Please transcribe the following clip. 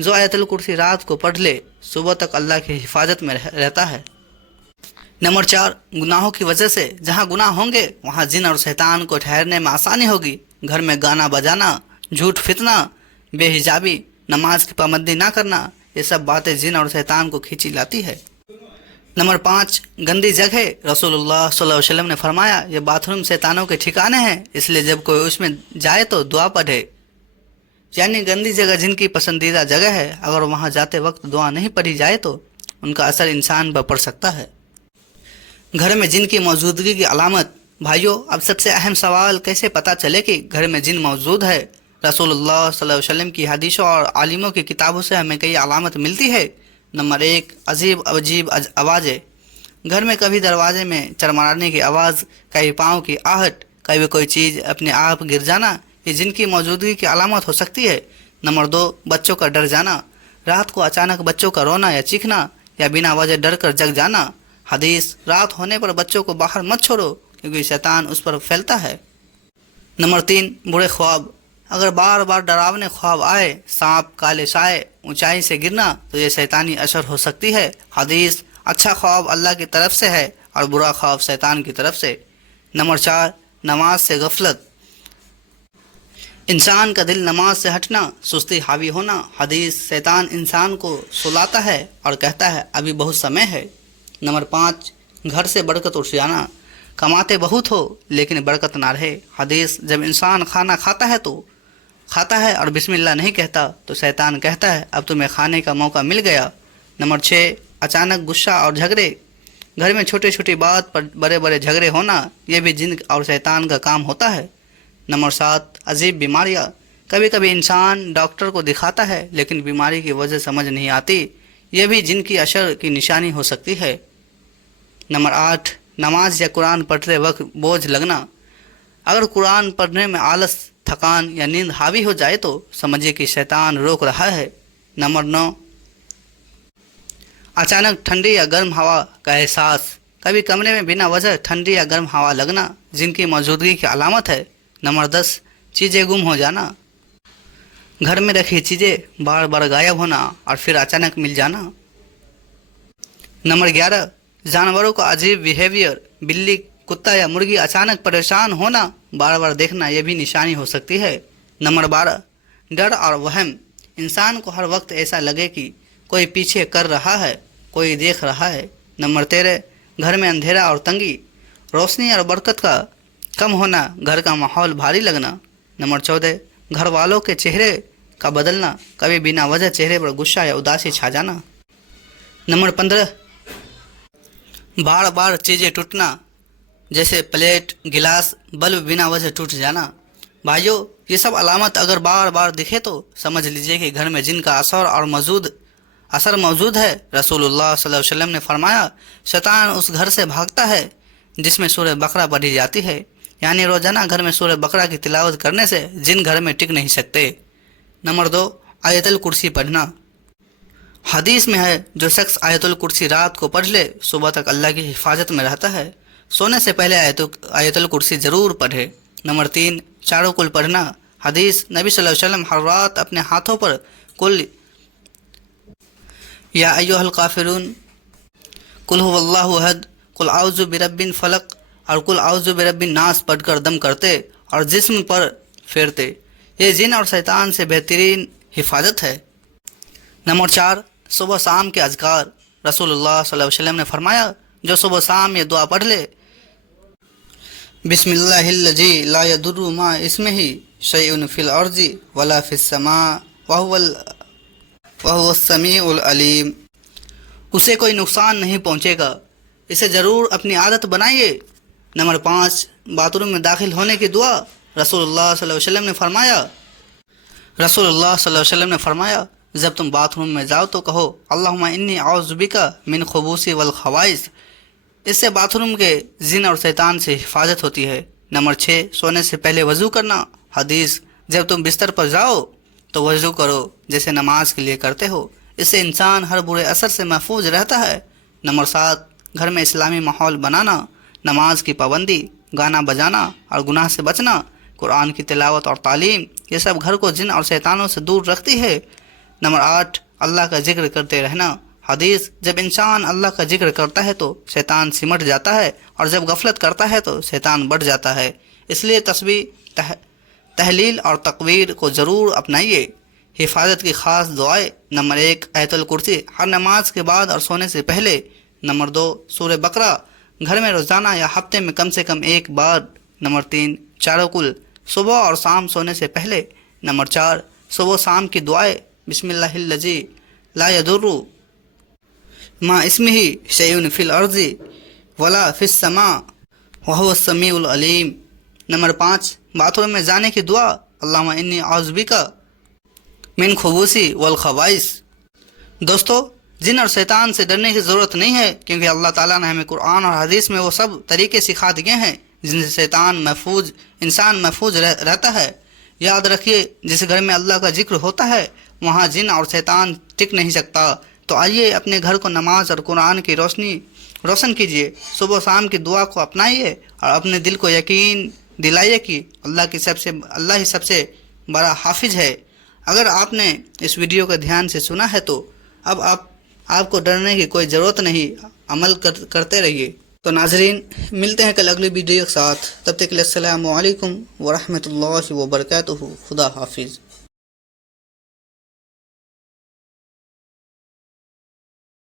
جو آیت الکرسی رات کو پڑھ لے صبح تک اللہ کی حفاظت میں رہتا ہے۔ نمبر 4، گناہوں کی وجہ سے جہاں گناہ ہوں گے وہاں جن اور شیطان کو ٹھہرنے میں آسانی ہوگی۔ گھر میں گانا بجانا، جھوٹ فتنہ، بے حجابی، نماز کی پابندی نہ کرنا، یہ سب باتیں جن اور شیطان کو کھینچی لاتی ہے۔ نمبر 5، گندی جگہ۔ رسول اللہ صلی اللہ علیہ وسلم نے فرمایا یہ باتھ روم شیطانوں کے ٹھکانے ہیں، اس لیے جب کوئی اس میں جائے تو دعا پڑھے۔ یعنی گندی جگہ جن کی پسندیدہ جگہ ہے، اگر وہاں جاتے وقت دعا نہیں پڑھی جائے تو ان کا اثر انسان پر پڑ سکتا ہے۔ گھر میں جن کی موجودگی کی علامت۔ بھائیو، اب سب سے اہم سوال کیسے پتہ چلے کہ گھر میں جن موجود ہے؟ رسول اللہ صلی اللہ علیہ وسلم کی حدیثوں اور عالموں کی کتابوں سے ہمیں کئی علامت ملتی ہے۔ نمبر 1، عجیب آوازیں۔ گھر میں کبھی دروازے میں چرمرانے کی آواز، کبھی پاؤں کی آہٹ، کبھی کوئی چیز اپنے آپ گر جانا، یہ جن کی موجودگی کی علامت ہو سکتی ہے۔ نمبر 2، بچوں کا ڈر جانا۔ رات کو اچانک بچوں کا رونا یا چیخنا یا بنا وجہ ڈر کر جگ جانا۔ حدیث، رات ہونے پر بچوں کو باہر مت چھوڑو کیونکہ شیطان اس پر پھیلتا ہے۔ نمبر 3، برے خواب۔ اگر بار بار ڈراونے خواب آئے، سانپ، کالے سائے، اونچائی سے گرنا، تو یہ شیطانی اثر ہو سکتی ہے۔ حدیث، اچھا خواب اللہ کی طرف سے ہے اور برا خواب شیطان کی طرف سے۔ نمبر 4، نماز سے غفلت۔ انسان کا دل نماز سے ہٹنا، سستی حاوی ہونا۔ حدیث، شیطان انسان کو سلاتا ہے اور کہتا ہے ابھی بہت سمے ہے۔ نمبر 5، گھر سے برکت اٹھ جانا۔ کماتے بہت ہو لیکن برکت نہ رہے۔ حدیث، جب انسان کھانا کھاتا ہے اور بسم اللہ نہیں کہتا تو شیطان کہتا ہے اب تمہیں کھانے کا موقع مل گیا۔ نمبر 6، اچانک غصہ اور جھگڑے۔ گھر میں چھوٹی چھوٹی بات پر بڑے بڑے جھگڑے ہونا، یہ بھی جن اور شیطان کا کام ہوتا ہے۔ نمبر 7، عجیب بیماریاں۔ کبھی کبھی انسان ڈاکٹر کو دکھاتا ہے لیکن بیماری کی وجہ سمجھ نہیں آتی، یہ بھی جن کی اثر کی نشانی ہو سکتی ہے۔ نمبر 8، نماز یا قرآن پڑھتے وقت بوجھ لگنا۔ اگر قرآن پڑھنے میں آلس، تھکان یا نیند حاوی ہو جائے تو سمجھیے کہ شیطان روک رہا ہے۔ نمبر 9، اچانک ٹھنڈی یا گرم ہوا کا احساس۔ کبھی کمرے میں بنا وجہ ٹھنڈی یا گرم ہوا لگنا جن کی موجودگی کی علامت ہے۔ نمبر 10، چیزیں گم ہو جانا۔ گھر میں رکھی چیزیں بار بار غائب ہونا اور پھر اچانک مل جانا۔ نمبر 11، جانوروں کا عجیب بیہیویئر۔ بلی، کتا یا مرغی اچانک پریشان ہونا، بار بار دیکھنا، یہ بھی نشانی ہو سکتی ہے۔ نمبر 12، ڈر اور وہم۔ انسان کو ہر وقت ایسا لگے کہ کوئی پیچھے کر رہا ہے، کوئی دیکھ رہا ہے۔ نمبر 13، گھر میں اندھیرا اور تنگی۔ روشنی اور برکت کا کم ہونا، گھر کا ماحول بھاری لگنا۔ نمبر 14، گھر والوں کے چہرے کا بدلنا، کبھی بنا وجہ چہرے پر غصہ یا اداسی چھا جانا۔ نمبر 15، بار بار چیزیں ٹوٹنا، جیسے پلیٹ، گلاس، بلب بنا وجہ ٹوٹ جانا۔ بھائیو، یہ سب علامت اگر بار بار دکھے تو سمجھ لیجئے کہ گھر میں جن کا اثر موجود ہے۔ رسول اللہ صلی اللہ علیہ وسلم نے فرمایا شیطان اس گھر سے بھاگتا ہے جس میں سورہ بقرہ پڑھی جاتی ہے، یعنی روزانہ گھر میں سورہ بقرہ کی تلاوت کرنے سے جن گھر میں ٹک نہیں سکتے۔ نمبر 2، آیت الکرسی پڑھنا۔ حدیث میں ہے جو شخص آیت الکرسی رات کو پڑھ لے صبح تک اللہ کی حفاظت میں رہتا ہے۔ سونے سے پہلے آیت الکرسی ضرور پڑھے۔ نمبر 3، چاروں کل پڑھنا۔ حدیث، نبی صلی اللہ علیہ وسلم ہر رات اپنے ہاتھوں پر کل یا ایھا الکافرون، قل ھو اللہ احد، قل اعوذ برب الفلق اور قل اعوذ برب الناس پڑھ کر دم کرتے اور جسم پر پھیرتے۔ یہ جن اور شیطان سے بہترین حفاظت ہے۔ نمبر 4، صبح شام کے اذکار۔ رسول اللہ صلی اللہ علیہ وسلم نے فرمایا جو صبح شام یہ دعا پڑھ لے، بسم اللہ الذی لا یضر مع اسمہ شیء فی الارض ولا فی السماء وہو السمیع العلیم، اسے کوئی نقصان نہیں پہنچے گا۔ اسے ضرور اپنی عادت بنائیے۔ نمبر 5، باتھ روم میں داخل ہونے کی دعا۔ رسول اللہ صلی اللہ علیہ وسلم نے فرمایا جب تم باتھ روم میں جاؤ تو کہو اللہم انی اعوذ بک من الخبث والخبائث، اس سے باتھ روم کے جن اور شیطان سے حفاظت ہوتی ہے۔ نمبر 6، سونے سے پہلے وضو کرنا۔ حدیث، جب تم بستر پر جاؤ تو وضو کرو جیسے نماز کے لیے کرتے ہو، اس سے انسان ہر برے اثر سے محفوظ رہتا ہے۔ نمبر 7، گھر میں اسلامی ماحول بنانا۔ نماز کی پابندی، گانا بجانا اور گناہ سے بچنا، قرآن کی تلاوت اور تعلیم، یہ سب گھر کو جن اور شیطانوں سے دور رکھتی ہے۔ نمبر 8 اللہ کا ذکر کرتے رہنا۔ حدیث: جب انسان اللہ کا ذکر کرتا ہے تو شیطان سمٹ جاتا ہے اور جب غفلت کرتا ہے تو شیطان بڑھ جاتا ہے، اس لیے تسبیح، تحلیل اور تکبیر کو ضرور اپنائیے۔ حفاظت کی خاص دعائیں: نمبر 1 آیت الکرسی ہر نماز کے بعد اور سونے سے پہلے۔ نمبر 2 سورہ بقرہ گھر میں روزانہ یا ہفتے میں کم سے کم ایک بار۔ نمبر 3 چاروں کل صبح اور شام سونے سے پہلے۔ نمبر 4 صبح و شام کی دعائیں: بسم اللہ الذی لا یضر مع اسمہ شیء فی الارض ولا فی السماء وہو السمیع العلیم۔ نمبر 5 باتھ روم میں جانے کی دعا: اللہم انی اعوذ بک من خبوث والخبائث۔ دوستو، جن اور شیطان سے ڈرنے کی ضرورت نہیں ہے، کیونکہ اللہ تعالیٰ نے ہمیں قرآن اور حدیث میں وہ سب طریقے سکھا دیے ہیں جن سے انسان محفوظ رہتا ہے۔ یاد رکھیے، جس گھر میں اللہ کا ذکر ہوتا ہے وہاں جن اور شیطان ٹک نہیں سکتا۔ تو آئیے اپنے گھر کو نماز اور قرآن کی روشن کیجیے، صبح و شام کی دعا کو اپنائیے اور اپنے دل کو یقین دلائیے کہ اللہ ہی سب سے بڑا حافظ ہے۔ اگر آپ نے اس ویڈیو کو دھیان سے سنا ہے تو اب آپ کو ڈرنے کی کوئی ضرورت نہیں، عمل کرتے رہیے۔ تو ناظرین، ملتے ہیں کل اگلی ویڈیو کے ساتھ، تب تک کے لیے السلام علیکم ورحمۃ اللہ وبرکاتہ۔ خدا حافظ۔